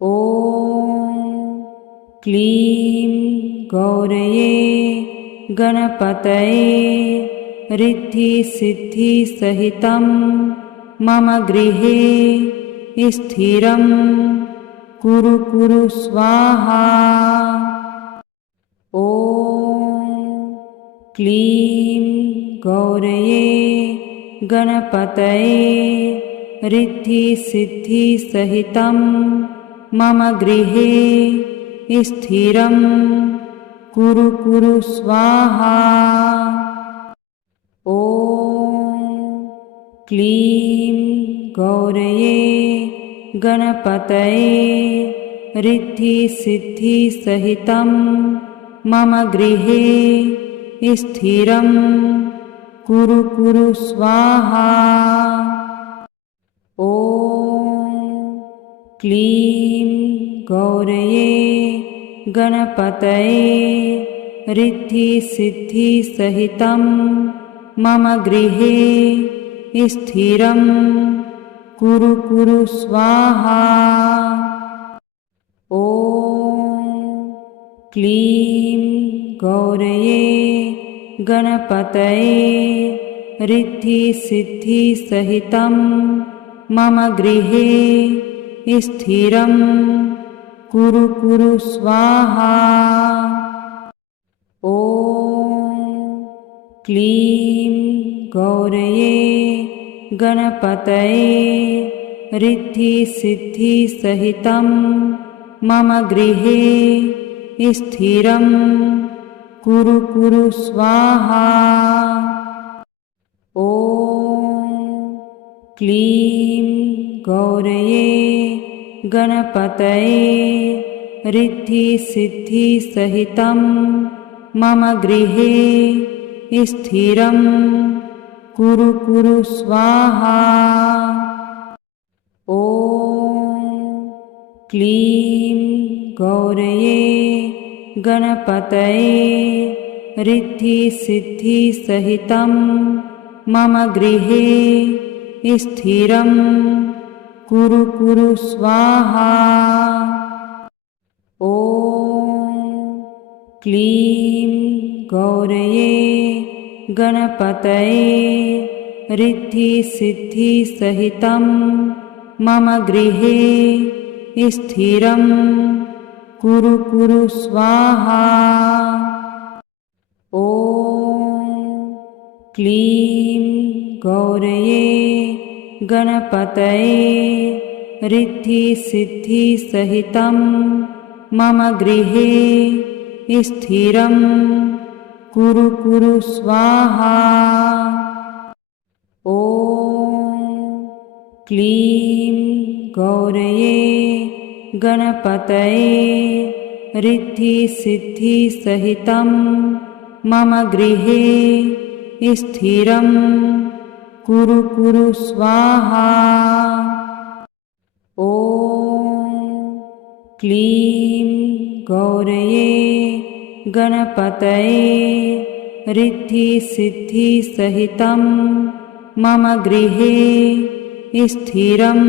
ॐ क्लीं गौरये गणपतये रिद्धिसिद्धिसहितं मम गृहे स्थिरं कुरु कुरु स्वाहा। ॐ क्लीं गौरये गणपतये रिद्धिसिद्धिसहितं मम गृहे स्थिरं कुरु कुरु स्वाहा। ॐ क्लीं गौरये गणपतये रिद्धिसिद्धिसहितं मम गृहे स्थिरं कुरु कुरु स्वाहा। ॐ क्लीं गौरये गणपतये रिद्धिसिद्धिसहितं मम गृहे स्थिरं कुरु कुरु स्वाहा। ॐ क्लीं गौरये गणपतये रिद्धिसिद्धिसहितं मम गृहे स्थिरं कुरु कुरु स्वाहा। ॐ क्लीं गौरये गणपतये रिद्धिसिद्धिसहितं मम गृहे स्थिरं कुरु कुरु स्वाहा। ॐ क्लीं गौरये गणपतये रिद्धिसिद्धिसहितं मम गृहे स्थिरं कुरु कुरु स्वाहा। ॐ क्लीं गौरये गणपतये रिद्धिसिद्धिसहितं मम गृहे स्थिरं कुरु कुरु स्वाहा। ॐ क्लीं गौरये गणपतये रिद्धिसिद्धिसहितं मम गृहे स्थिरं कुरु कुरु स्वाहा। ॐ क्लीं गौरये गणपतये रिद्धिसिद्धिसहितं मम गृहे स्थिरं कुरु कुरु स्वाहा। ॐ क्लीं गौरये गणपतये रिद्धिसिद्धिसहितं मम गृहे स्थिरं कुरु कुरु स्वाहा। ॐ क्लीं गौरये गणपतये रिद्धिसिद्धिसहितं मम गृहे स्थिरं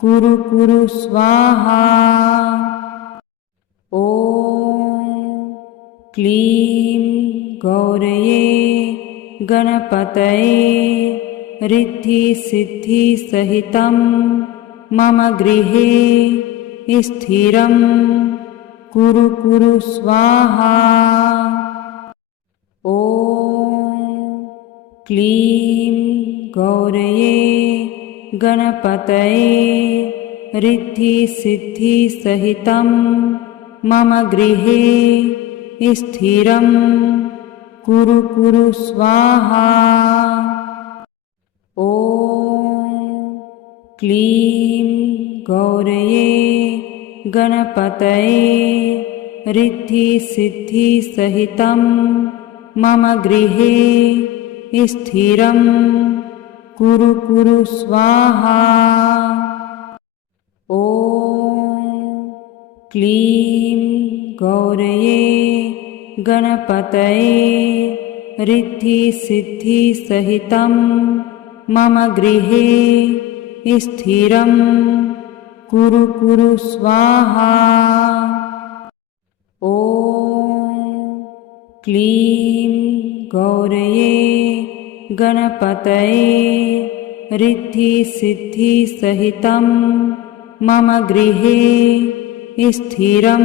कुरु कुरु स्वाहा। ॐ क्लीं गौरये गणपतये रिद्धिसिद्धिसहितं मम गृहे स्थिरं कुरु कुरु स्वाहा। ॐ क्लीं गौरये गणपतये रिद्धिसिद्धिसहितं मम गृहे स्थिरं कुरु कुरु स्वाहा। ॐ क्लीं गौरये गणपतये रिद्धिसिद्धिसहितं मम गृहे स्थिरं कुरु कुरु स्वाहा। ॐ क्लीं गौरये गणपतये रिद्धिसिद्धिसहितं मम गृहे स्थिरं कुरु कुरु स्वाहा। ॐ क्लीं गौरये गणपतये रिद्धिसिद्धिसहितं मम गृहे स्थिरं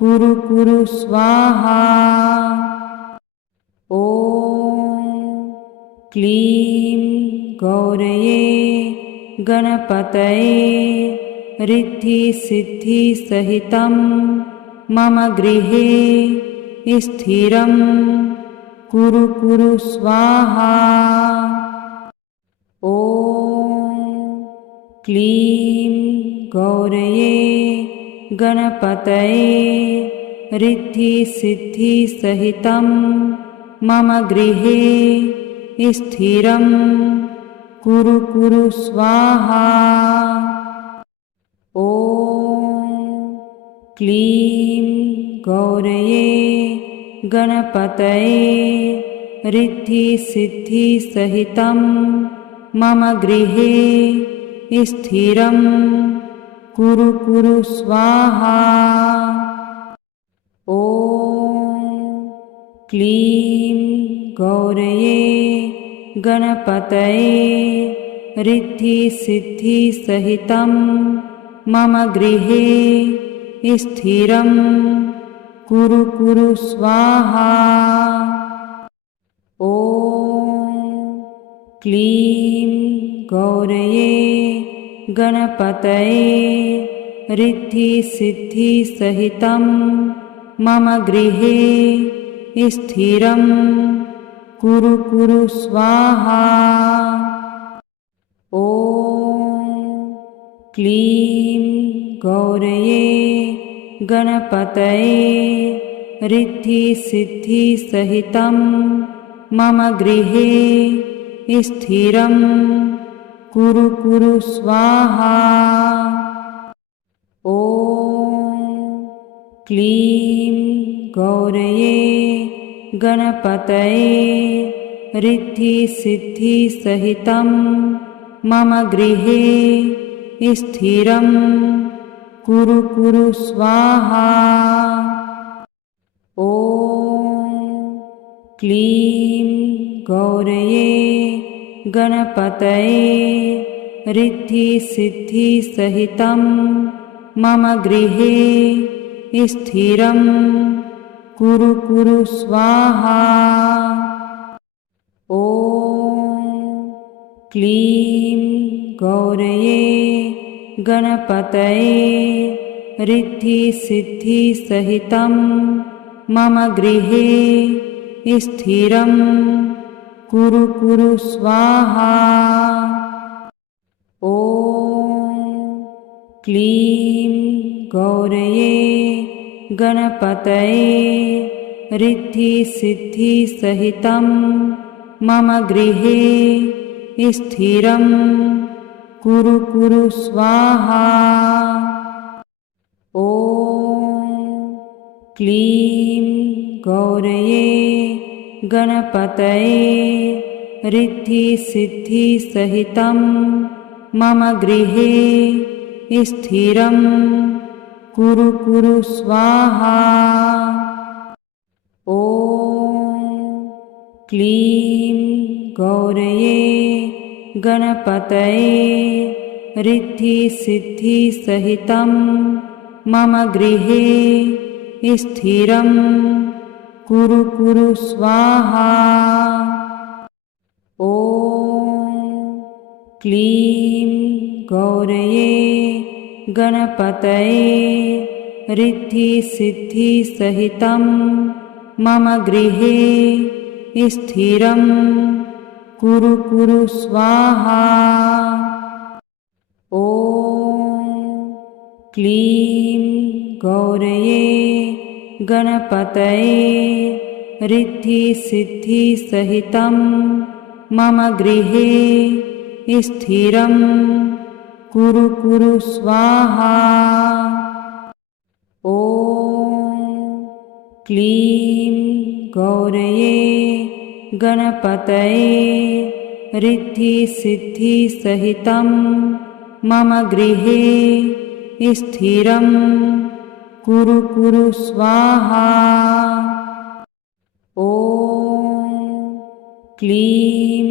कुरु कुरु स्वाहा। ॐ क्लीं गौरये गणपतये रिद्धिसिद्धिसहितं मम गृहे स्थिरं कुरु कुरु स्वाहा। ॐ क्लीं गौरये गणपतये रिद्धिसिद्धिसहितं मम गृहे स्थिरं कुरु कुरु स्वाहा। ॐ क्लीं गौरये गणपतये रिद्धिसिद्धिसहितं मम गृहे स्थिरं कुरु कुरु स्वाहा। ॐ क्लीं गौरये गणपतये रिद्धिसिद्धिसहितं मम गृहे स्थिरं कुरु कुरु स्वाहा। ॐ क्लीं गौरये गणपतये रिद्धिसिद्धिसहितं मम गृहे स्थिरं कुरु कुरु स्वाहा। ॐ क्लीं गौरये गणपतये रिद्धिसिद्धिसहितं मम गृहे स्थिरं कुरु कुरु स्वाहा। ॐ क्लीं गौरये गणपतये रिद्धिसिद्धिसहितं मम गृहे स्थिरं कुरु कुरु स्वाहा। ॐ क्लीं गौरये गणपतये रिद्धिसिद्धिसहितं मम गृहे स्थिरं कुरु कुरु स्वाहा। ॐ क्लीं गौरये गणपतये रिद्धिसिद्धिसहितं मम गृहे स्थिरं कुरु कुरु स्वाहा। ॐ क्लीं गौरये गणपतये रिद्धिसिद्धिसहितं मम गृहे स्थिरं कुरु कुरु स्वाहा। ॐ क्लीं गौरये गणपतये रिद्धिसिद्धिसहितं मम गृहे स्थिरं कुरु कुरु स्वाहा। ॐ क्लीं गौरये गणपतये रिद्धिसिद्धिसहितं मम गृहे स्थिरं कुरु कुरु स्वाहा। ॐ क्लीं गौरये गणपतये रिद्धिसिद्धिसहितं मम गृहे स्थिरं कुरु कुरु स्वाहा। ॐ क्लीं गौरये गणपतये रिद्धिसिद्धिसहितं मम गृहे स्थिरं कुरु कुरु स्वाहा। ॐ क्लीं गौरये गणपतये रिद्धिसिद्धिसहितं मम गृहे स्थिरं कुरु कुरु स्वाहा। ॐ क्लीं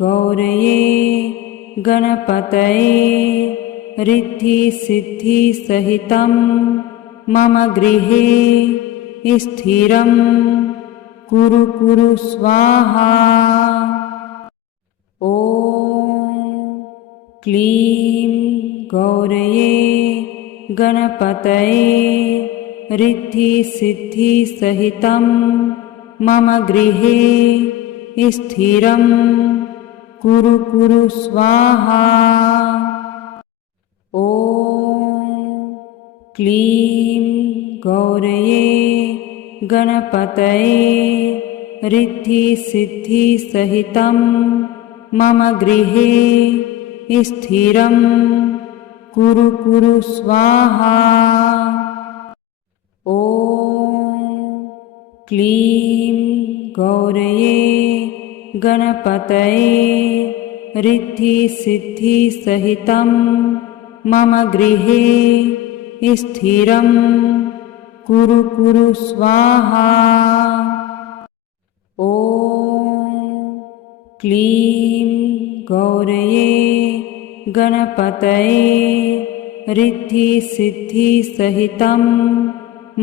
गौरये गणपतये रिद्धिसिद्धिसहितं मम गृहे स्थिरं कुरु कुरु स्वाहा। ॐ क्लीं गौरये गणपतये रिद्धिसिद्धिसहितं मम गृहे स्थिरं कुरु कुरु स्वाहा। ॐ क्लीं गौरये गणपतये रिद्धिसिद्धिसहितं मम गृहे स्थिरं कुरु कुरु स्वाहा। ॐ क्लीं गौरये गणपतये रिद्धिसिद्धिसहितं मम गृहे स्थिरं कुरु कुरु स्वाहा। ॐ क्लीं गौरये गणपतये रिद्धिसिद्धिसहितं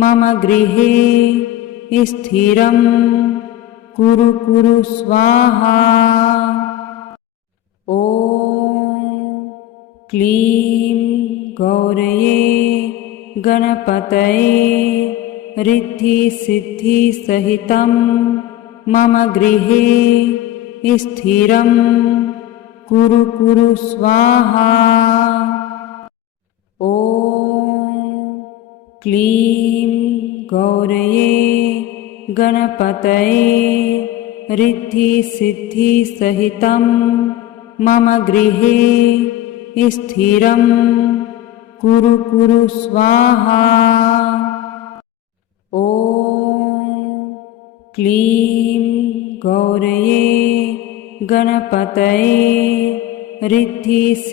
मम गृहे स्थिरं कुरु कुरु स्वाहा। ॐ क्लीं गौरये गणपतये रिद्धिसिद्धिसहितं मम गृहे स्थिरं कुरु कुरु स्वाहा। ॐ क्लीं गौरये गणपतये रिद्धिसिद्धिसहितं मम गृहे स्थिरं कुरु कुरु स्वाहा। ॐ क्लीं गौरये गणपतये रिद्धिसिद्धिसहितं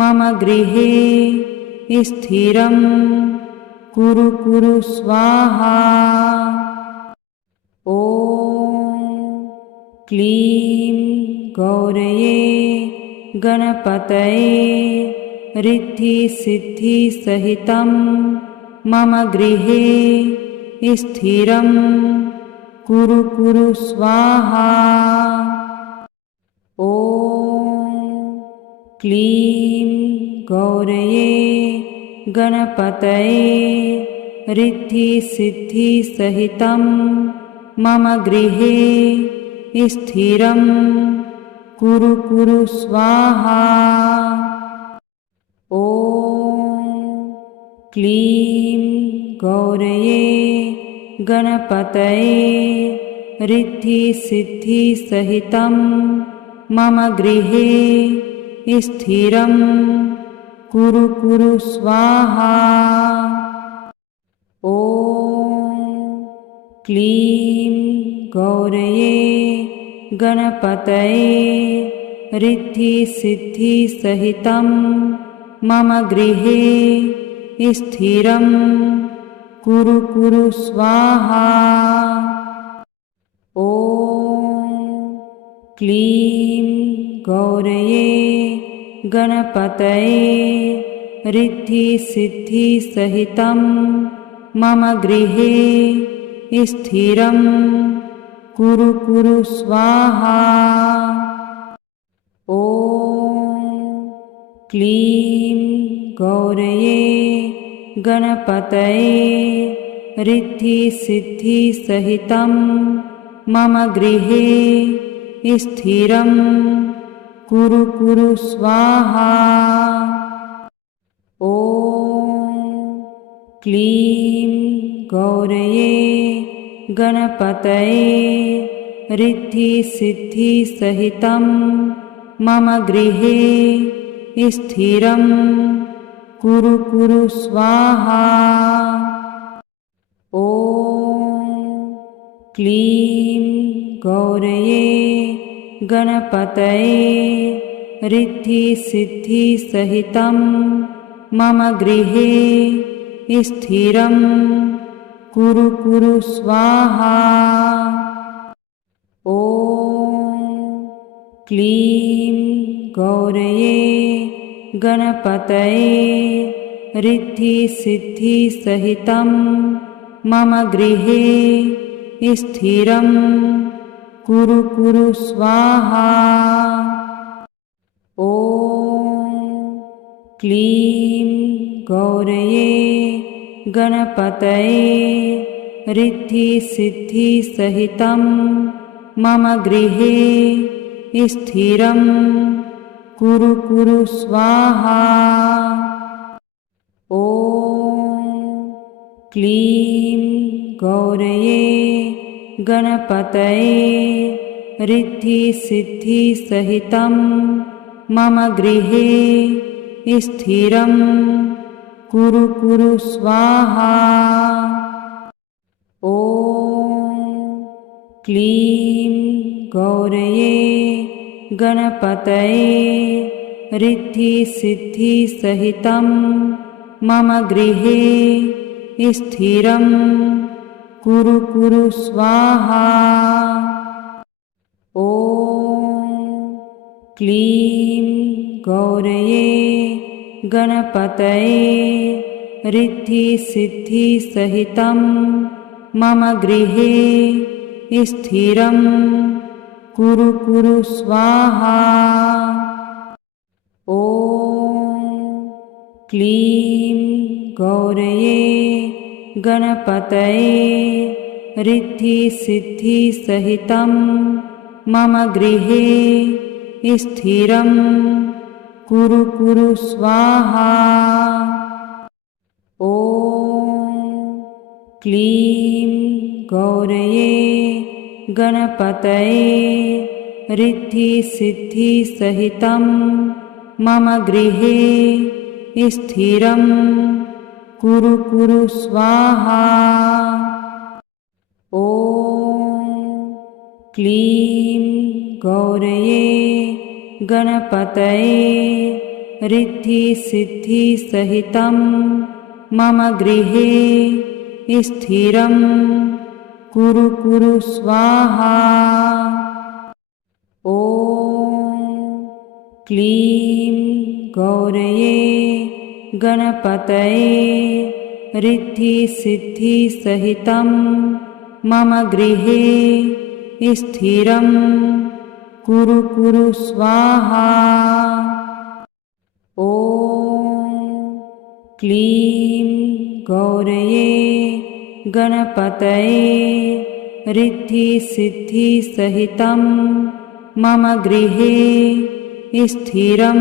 मम गृहे स्थिरं कुरु कुरु स्वाहा। ॐ क्लीं गौरये गणपतये रिद्धिसिद्धिसहितं मम गृहे स्थिरं कुरु कुरु स्वाहा। ॐ क्लीं गौरये गणपतये रिद्धिसिद्धिसहितं मम गृहे स्थिरं कुरु कुरु स्वाहा। ॐ क्लीं गौरये गणपतये रिद्धिसिद्धिसहितं मम गृहे स्थिरं कुरु कुरु स्वाहा। ॐ क्लीं गौरये गणपतये रिद्धिसिद्धिसहितं मम गृहे स्थिरं कुरु कुरु स्वाहा। ॐ क्लीं गौरये गणपतये रिद्धिसिद्धिसहितं मम गृहे स्थिरं कुरु कुरु स्वाहा। ॐ क्लीं गौरये गणपतये रिद्धिसिद्धिसहितं मम गृहे स्थिरं कुरु कुरु स्वाहा। ॐ क्लीं गौरये गणपतये रिद्धिसिद्धिसहितं मम गृहे स्थिरं कुरु कुरु स्वाहा। ॐ क्लीं गौरये गणपतये रिद्धिसिद्धिसहितं मम गृहे स्थिरं कुरु कुरु स्वाहा। ॐ क्लीं गौरये गणपतये रिद्धिसिद्धिसहितं मम गृहे स्थिरं कुरु कुरु स्वाहा। ॐ क्लीं गौरये गणपतये रिद्धिसिद्धिसहितं मम गृहे स्थिरं कुरु कुरु स्वाहा। ॐ क्लीं गौरये गणपतये रिद्धिसिद्धिसहितं मम गृहे स्थिरं कुरु कुरु स्वाहा। ॐ क्लीं गौरये गणपतये रिद्धिसिद्धिसहितं मम गृहे स्थिरं कुरु कुरु स्वाहा। ॐ क्लीं गौरये गणपतये रिद्धिसिद्धिसहितं मम गृहे स्थिरं कुरु कुरु स्वाहा। ॐ क्लीं गौरये गणपतये रिद्धिसिद्धिसहितं मम गृहे स्थिरं कुरु कुरु स्वाहा। ॐ क्लीं गौरये गणपतये रिद्धिसिद्धिसहितं मम गृहे स्थिरं कुरु कुरु स्वाहा। ॐ क्लीं गौरये गणपतये रिद्धिसिद्धिसहितं मम गृहे स्थिरं कुरु कुरु स्वाहा। ॐ क्लीं गौरये गणपतये रिद्धिसिद्धिसहितं मम गृहे स्थिरं कुरु कुरु स्वाहा। ॐ क्लीं गौरये गणपतये रिद्धिसिद्धिसहितं मम गृहे स्थिरं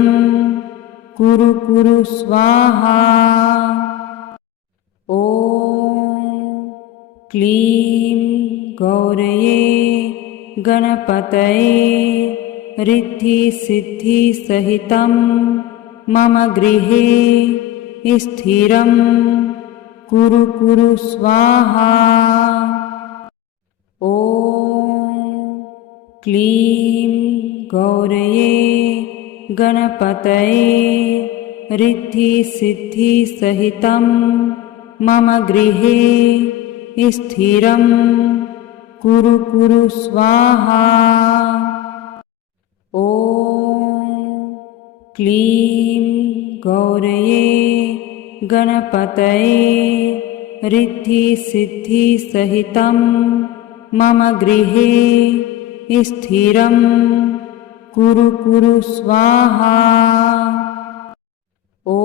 कुरु कुरु स्वाहा। ॐ क्लीं गौरये गणपतये रिद्धिसिद्धिसहितं मम गृहे स्थिरं कुरु कुरु स्वाहा। ॐ क्लीं गौरये गणपतये रिद्धिसिद्धिसहितं मम गृहे स्थिरं कुरु कुरु स्वाहा। ॐ क्लीं गौरये गणपतये रिद्धिसिद्धिसहितं मम गृहे स्थिरं कुरु कुरु स्वाहा। ॐ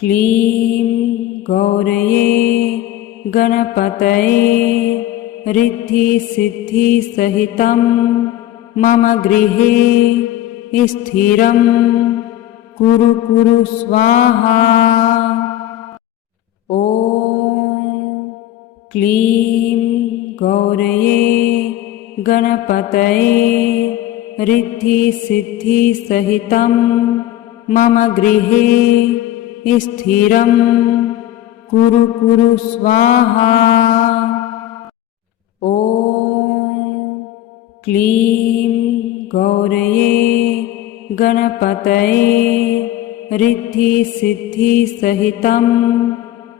क्लीं गौरये गणपतये रिद्धिसिद्धिसहितं मम गृहे स्थिरं कुरु कुरु स्वाहा। ॐ क्लीं गौरये गणपतये रिद्धिसिद्धिसहितं मम गृहे स्थिरं कुरु कुरु स्वाहा। ॐ क्लीं गौरये गणपतये रिद्धिसिद्धिसहितं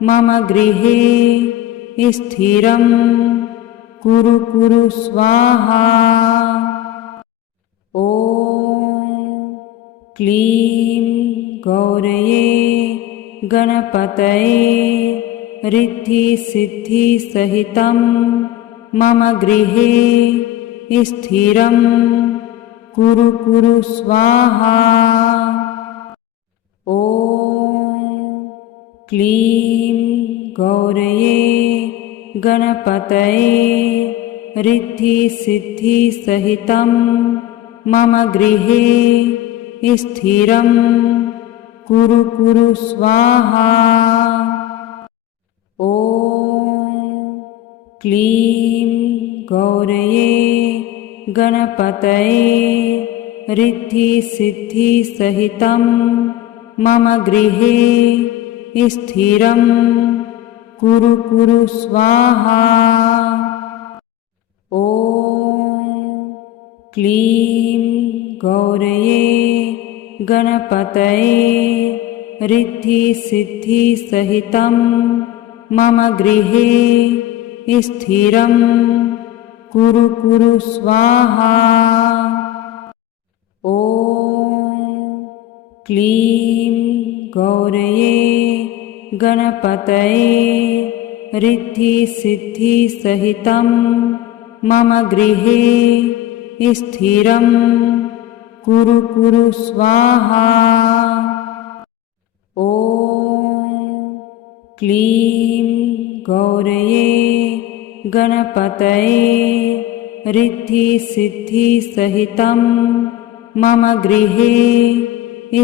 मम गृहे स्थिरं कुरु कुरु स्वाहा। ॐ क्लीं गौरये गणपतये रिद्धिसिद्धिसहितं मम गृहे स्थिरं कुरु कुरु स्वाहा। ॐ क्लीं गौरये गणपतये रिद्धिसिद्धिसहितं मम गृहे स्थिरं कुरु कुरु स्वाहा। ॐ क्लीं गौरये गणपतये रिद्धिसिद्धिसहितं मम गृहे स्थिरं कुरु कुरु स्वाहा। ॐ क्लीं गौरये गणपतये रिद्धिसिद्धिसहितं मम गृहे स्थिरं कुरु कुरु स्वाहा। ॐ क्लीं गौरये गणपतये रिद्धिसिद्धिसहितं मम गृहे स्थिरं कुरु कुरु स्वाहा। ॐ क्लीं गौरये गणपतये रिद्धिसिद्धिसहितं मम गृहे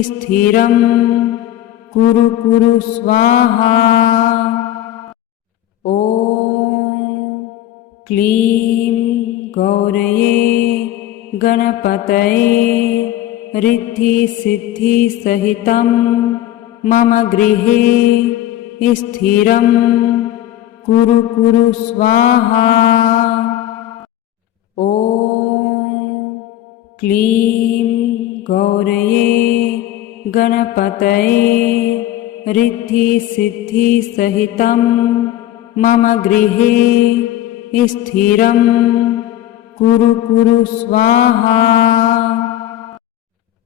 स्थिरं कुरु कुरु स्वाहा। ॐ क्लीं गौरये गणपतये रिद्धिसिद्धिसहितं मम गृहे स्थिरं कुरु कुरु स्वाहा। ॐ क्लीं गौरये गणपतये रिद्धिसिद्धिसहितं मम गृहे स्थिरं कुरु कुरु स्वाहा।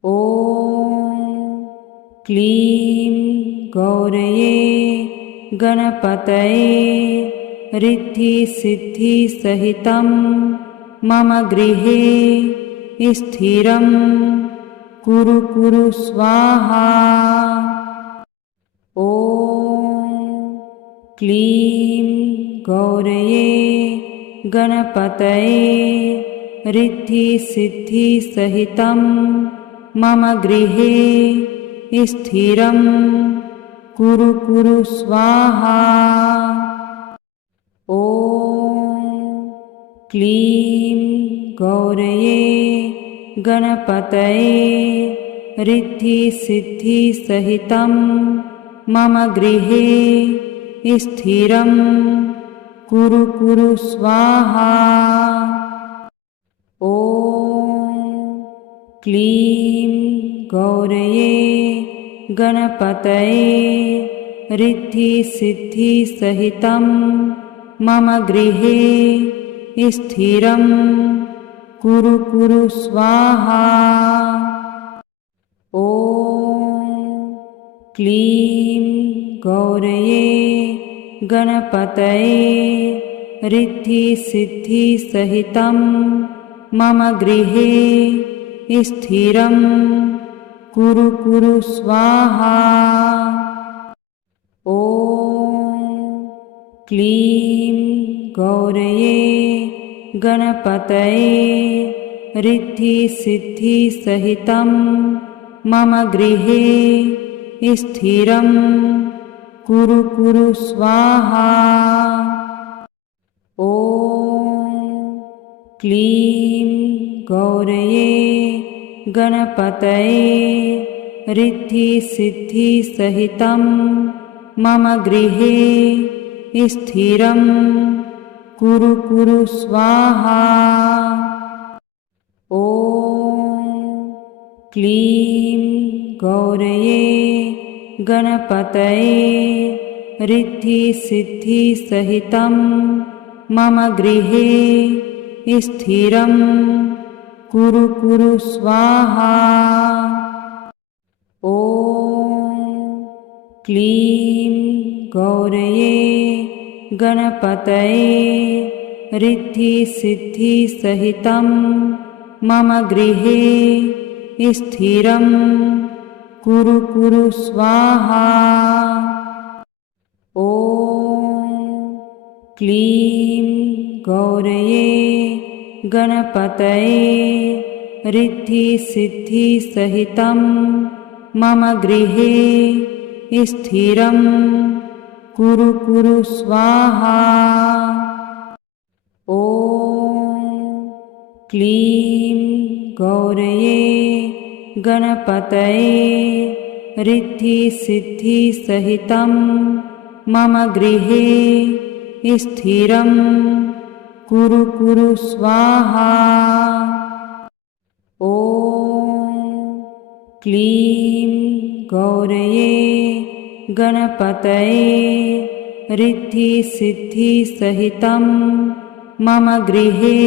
ॐ क्लीं गौरये गणपतये रिद्धिसिद्धिसहितं मम गृहे स्थिरं कुरु कुरु स्वाहा। ॐ क्लीं गौरये गणपतये रिद्धिसिद्धिसहितं मम गृहे स्थिरं कुरु कुरु स्वाहा। ॐ क्लीं गौरये गणपतये रिद्धिसिद्धिसहितं मम गृहे स्थिरं कुरु कुरु स्वाहा। ॐ क्लीं गौरये गणपतये रिद्धिसिद्धिसहितं मम गृहे स्थिरं कुरु कुरु स्वाहा। ॐ क्लीं गौरये गणपतये रिद्धिसिद्धिसहितं मम गृहे स्थिरं कुरु कुरु स्वाहा। ॐ क्लीं गौरये गणपतये रिद्धिसिद्धिसहितं मम गृहे स्थिरं कुरु कुरु स्वाहा। ॐ क्लीं गौरये गणपतये रिद्धिसिद्धिसहितं मम गृहे स्थिरं कुरु कुरु स्वाहा। ॐ क्लीं गौरये गणपतये रिद्धिसिद्धिसहितं मम गृहे स्थिरं कुरु कुरु स्वाहा। ॐ क्लीं गौरये गणपतये रिद्धिसिद्धिसहितं मम गृहे स्थिरं कुरु कुरु स्वाहा। ॐ क्लीं गौरये गणपतये रिद्धिसिद्धिसहितं मम गृहे स्थिरं कुरु कुरु स्वाहा। ॐ क्लीं गौरये गणपतये रिद्धिसिद्धिसहितं मम गृहे स्थिरं कुरु कुरु स्वाहा। ॐ क्लीं गौरये गणपतये रिद्धिसिद्धिसहितं मम गृहे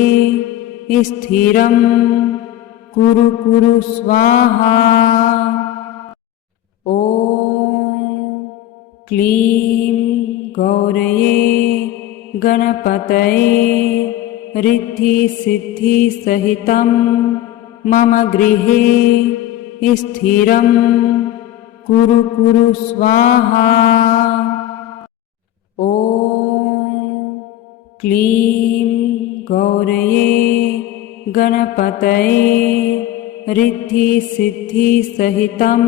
स्थिरं कुरु कुरु स्वाहा। ॐ क्लीं गौरये गणपतये रिद्धिसिद्धिसहितं मम गृहे स्थिरं कुरु कुरु स्वाहा। ॐ क्लीं गौरये गणपतये रिद्धिसिद्धिसहितं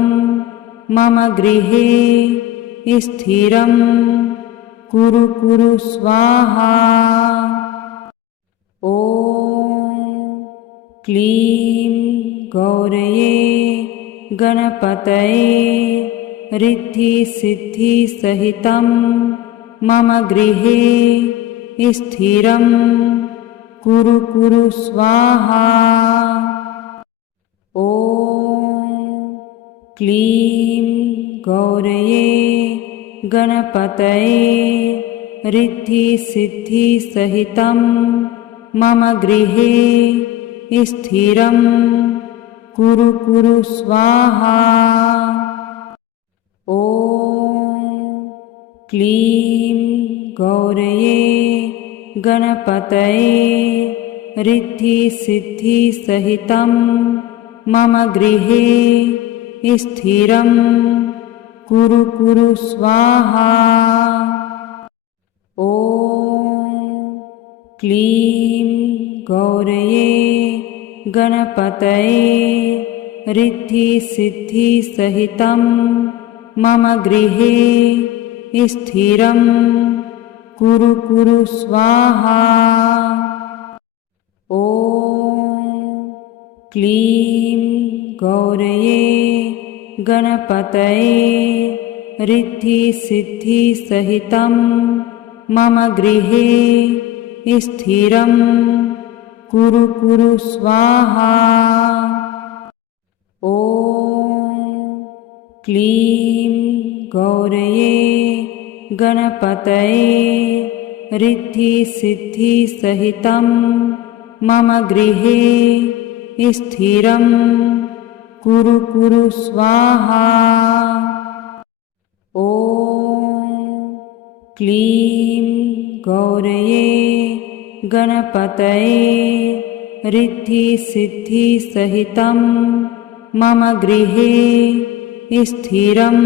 मम गृहे स्थिरं कुरु कुरु स्वाहा। ॐ क्लीं गौरये गणपतये रिद्धिसिद्धिसहितं मम गृहे स्थिरं कुरु कुरु स्वाहा। ॐ क्लीं गौरये गणपतये रिद्धिसिद्धिसहितं मम गृहे स्थिरं कुरु कुरु स्वाहा। ॐ क्लीं गौरये गणपतये रिद्धिसिद्धिसहितं मम गृहे स्थिरं कुरु कुरु स्वाहा। ॐ क्लीं गौरये गणपतये रिद्धिसिद्धिसहितं मम गृहे स्थिरं कुरु कुरु स्वाहा। ॐ क्लीं गौरये गणपतये रिद्धिसिद्धिसहितं मम गृहे स्थिरं कुरु कुरु स्वाहा। ॐ क्लीं गौरये गणपतये रिद्धिसिद्धिसहितं मम गृहे स्थिरं कुरु कुरु स्वाहा। ॐ क्लीं गौरये गणपतये रिद्धिसिद्धिसहितं मम गृहे स्थिरं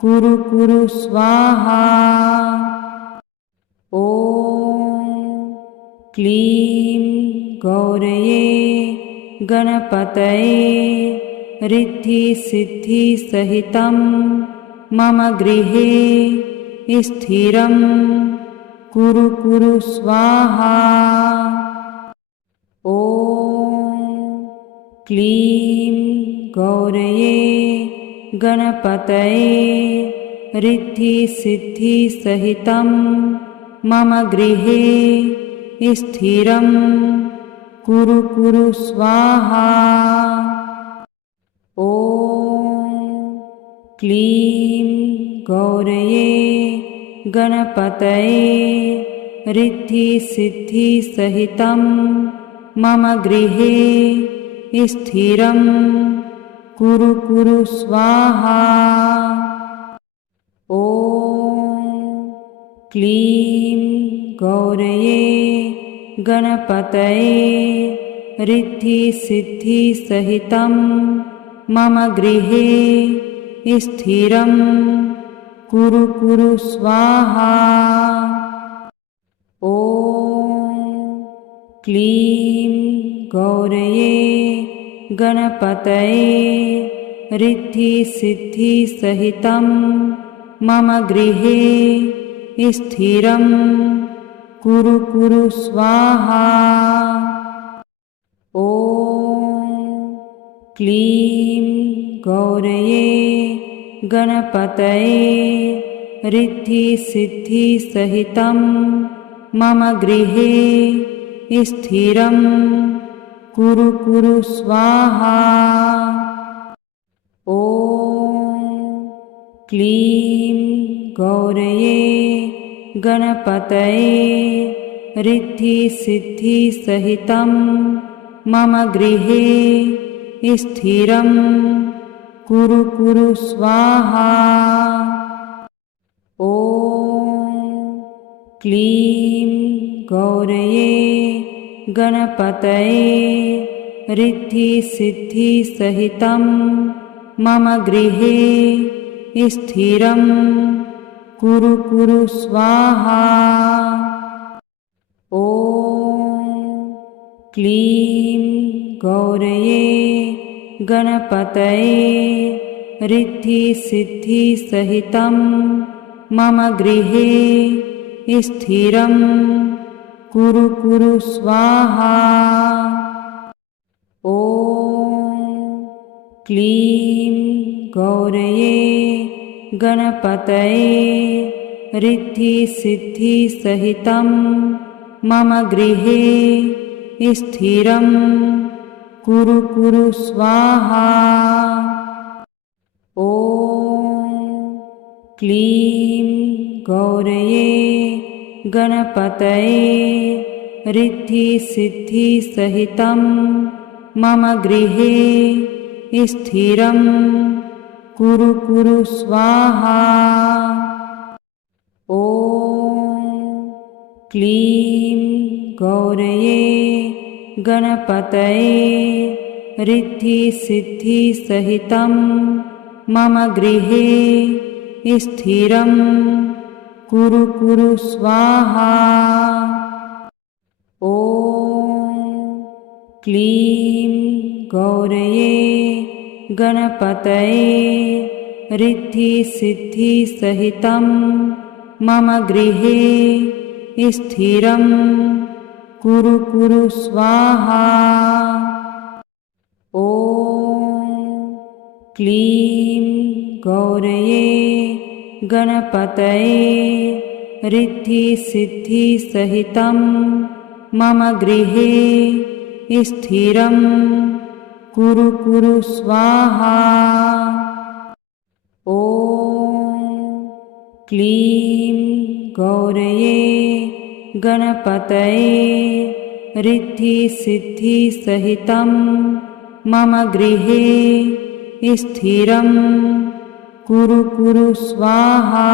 कुरु कुरु स्वाहा। ॐ क्लीं गौरये गणपतये रिद्धिसिद्धिसहितं मम गृहे स्थिरं कुरु कुरु स्वाहा। ॐ क्लीं गौरये गणपतये रिद्धिसिद्धिसहितं मम गृहे स्थिरं कुरु कुरु स्वाहा। ॐ क्लीं गौरये गणपतये रिद्धिसिद्धिसहितं मम गृहे स्थिरं कुरु कुरु स्वाहा। ॐ क्लीं गौरये गणपतये रिद्धिसिद्धिसहितं मम गृहे स्थिरं कुरु कुरु स्वाहा। ॐ क्लीं गौरये गणपतये रिद्धिसिद्धिसहितं मम गृहे स्थिरं कुरु कुरु स्वाहा। ॐ क्लीं गौरये गणपतये रिद्धिसिद्धिसहितं मम गृहे स्थिरं कुरु कुरु स्वाहा। ॐ क्लीं गौरये गणपतये रिद्धिसिद्धिसहितं मम गृहे स्थिरं कुरु कुरु स्वाहा। ॐ क्लीं गौरये गणपतये रिद्धिसिद्धिसहितं मम गृहे स्थिरं कुरु कुरु स्वाहा। ॐ क्लीं गौरये गणपतये रिद्धिसिद्धिसहितं मम गृहे स्थिरं कुरु कुरु स्वाहा। ॐ क्लीं गौरये गणपतये रिद्धिसिद्धिसहितं मम गृहे स्थिरं कुरु कुरु स्वाहा। ॐ क्लीं गौरये गणपतये रिद्धिसिद्धिसहितं मम गृहे स्थिरं कुरु कुरु स्वाहा। ॐ क्लीं गौरये गणपतये रिद्धिसिद्धिसहितं मम गृहे स्थिरं कुरु कुरु स्वाहा। ॐ क्लीं गौरये गणपतये रिद्धिसिद्धिसहितं मम गृहे स्थिरं कुरु कुरु स्वाहा। ॐ क्लीं गौरये गणपतये रिद्धिसिद्धिसहितं मम गृहे स्थिरं कुरु कुरु स्वाहा। ॐ क्लीं गौरये गणपतये रिद्धिसिद्धिसहितं मम गृहे स्थिरं कुरु कुरु स्वाहा।